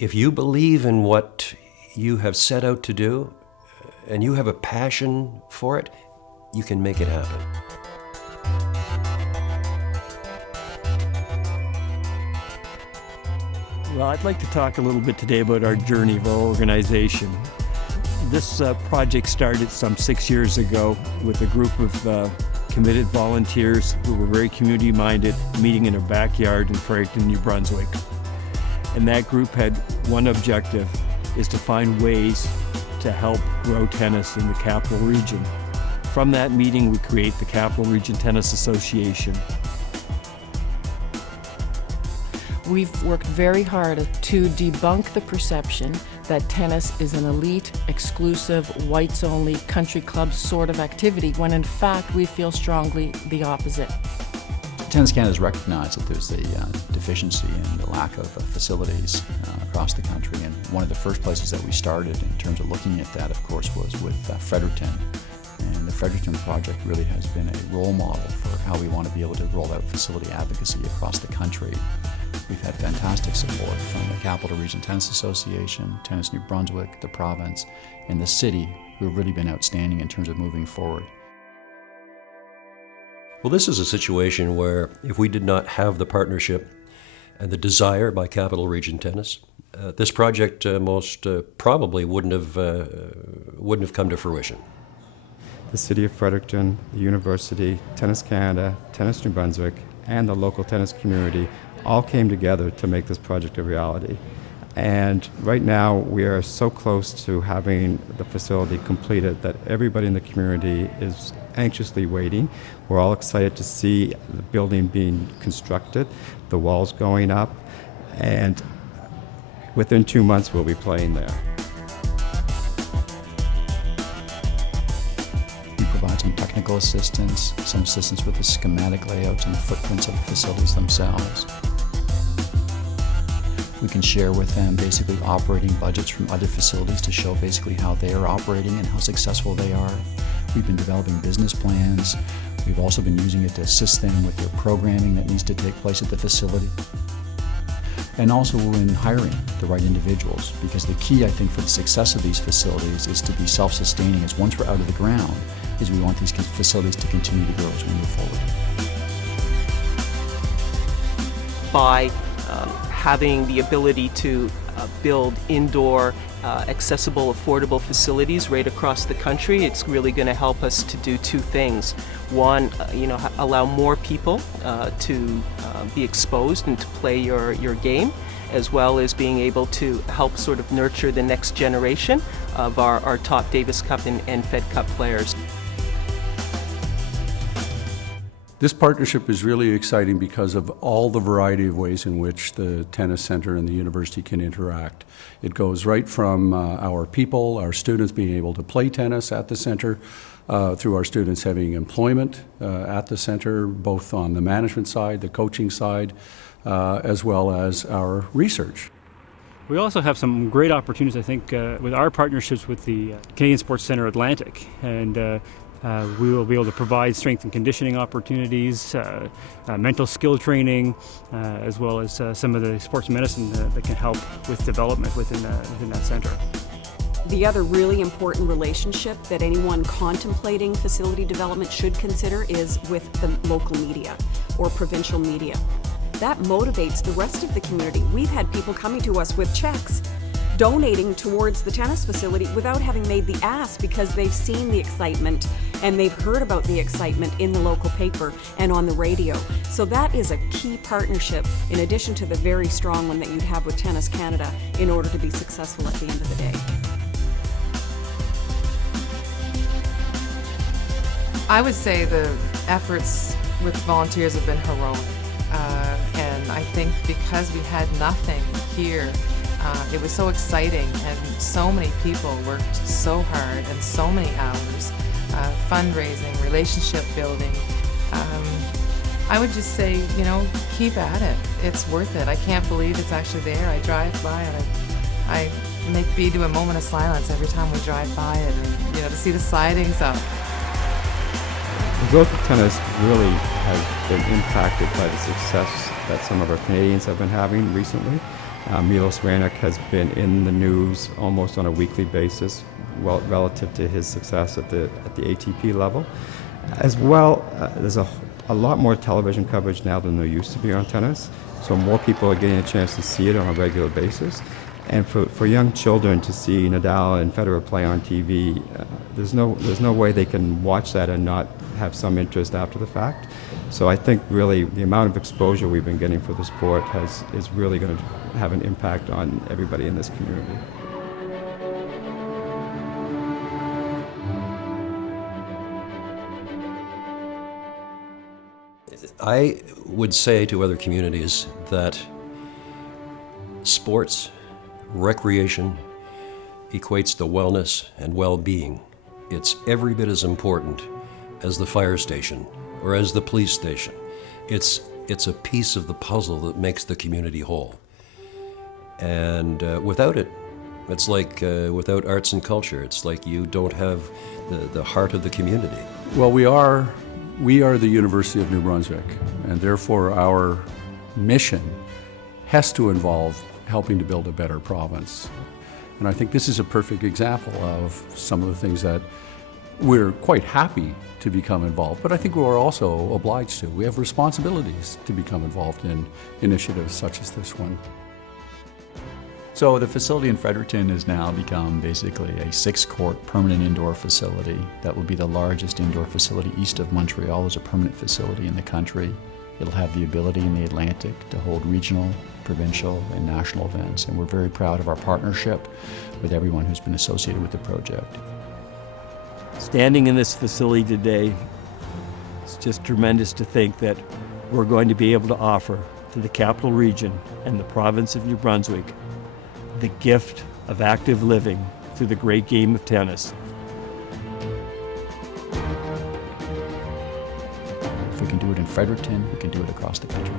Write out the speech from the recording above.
If you believe in what you have set out to do, and you have a passion for it, you can make it happen. Well, I'd like to talk a little bit today about our journey of our organization. This project started some 6 years ago with a group of committed volunteers who were very community-minded, meeting in a backyard in Fredericton, New Brunswick. And that group had one objective, is to find ways to help grow tennis in the Capital Region. From that meeting, we create the Capital Region Tennis Association. We've worked very hard to debunk the perception that tennis is an elite, exclusive, whites-only, country club sort of activity, when in fact we feel strongly the opposite. Tennis Canada has recognized that there's a deficiency in the lack of facilities across the country, and one of the first places that we started in terms of looking at that, of course, was with Fredericton. And the Fredericton project really has been a role model for how we want to be able to roll out facility advocacy across the country. We've had fantastic support from the Capital Region Tennis Association, Tennis New Brunswick, the province, and the city, who have really been outstanding in terms of moving forward. Well, this is a situation where if we did not have the partnership and the desire by Capital Region Tennis, this project most probably wouldn't have come to fruition. The City of Fredericton, the University, Tennis Canada, Tennis New Brunswick, and the local tennis community all came together to make this project a reality. And right now we are so close to having the facility completed that everybody in the community is anxiously waiting. We're all excited to see the building being constructed, the walls going up, and within 2 months we'll be playing there. We provide some technical assistance, some assistance with the schematic layouts and the footprints of the facilities themselves. We can share with them basically operating budgets from other facilities to show basically how they are operating and how successful they are. We've been developing business plans. We've also been using it to assist them with their programming that needs to take place at the facility. And also we're in hiring the right individuals, because the key, I think, for the success of these facilities is to be self-sustaining. As once we're out of the ground, is we want these facilities to continue to grow as we move forward. By having the ability to build indoor, accessible, affordable facilities right across the country, it's really going to help us to do two things. One, allow more people to be exposed and to play your game, as well as being able to help sort of nurture the next generation of our top Davis Cup and Fed Cup players. This partnership is really exciting because of all the variety of ways in which the tennis center and the university can interact. It goes right from our people, our students being able to play tennis at the center, through our students having employment at the center, both on the management side, the coaching side, as well as our research. We also have some great opportunities, I think, with our partnerships with the Canadian Sports Centre Atlantic, and we will be able to provide strength and conditioning opportunities, mental skill training, as well as some of the sports medicine that can help with development within that centre. The other really important relationship that anyone contemplating facility development should consider is with the local media or provincial media. That motivates the rest of the community. We've had people coming to us with checks donating towards the tennis facility without having made the ask, because they've seen the excitement and they've heard about the excitement in the local paper and on the radio. So that is a key partnership, in addition to the very strong one that you'd have with Tennis Canada, in order to be successful at the end of the day. I would say the efforts with volunteers have been heroic. And I think because we had nothing here, it was so exciting, and so many people worked so hard and so many hours, fundraising, relationship building. I would just say, keep at it. It's worth it. I can't believe it's actually there. I drive by and I make Bea do a moment of silence every time we drive by it, and to see the sidings up. The growth of tennis really has been impacted by the success that some of our Canadians have been having recently. Milos Raonic has been in the news almost on a weekly basis, relative to his success at the ATP level. As well, there's a lot more television coverage now than there used to be on tennis, so more people are getting a chance to see it on a regular basis. And for young children to see Nadal and Federer play on TV, there's no way they can watch that and not have some interest after the fact. So I think really the amount of exposure we've been getting for the sport is really going to have an impact on everybody in this community. I would say to other communities that sports, recreation, equates to wellness and well-being. It's every bit as important as the fire station or as the police station. It's a piece of the puzzle that makes the community whole. And without it, it's like without arts and culture, it's like you don't have the heart of the community. Well, we are the University of New Brunswick, and therefore our mission has to involve helping to build a better province. And I think this is a perfect example of some of the things that we're quite happy to become involved, but I think we're also obliged to. We have responsibilities to become involved in initiatives such as this one. So the facility in Fredericton has now become basically a 6-court permanent indoor facility that will be the largest indoor facility east of Montreal as a permanent facility in the country. It'll have the ability in the Atlantic to hold regional, provincial, and national events, and we're very proud of our partnership with everyone who's been associated with the project. Standing in this facility today, it's just tremendous to think that we're going to be able to offer to the Capital Region and the province of New Brunswick the gift of active living through the great game of tennis. If we can do it in Fredericton, we can do it across the country.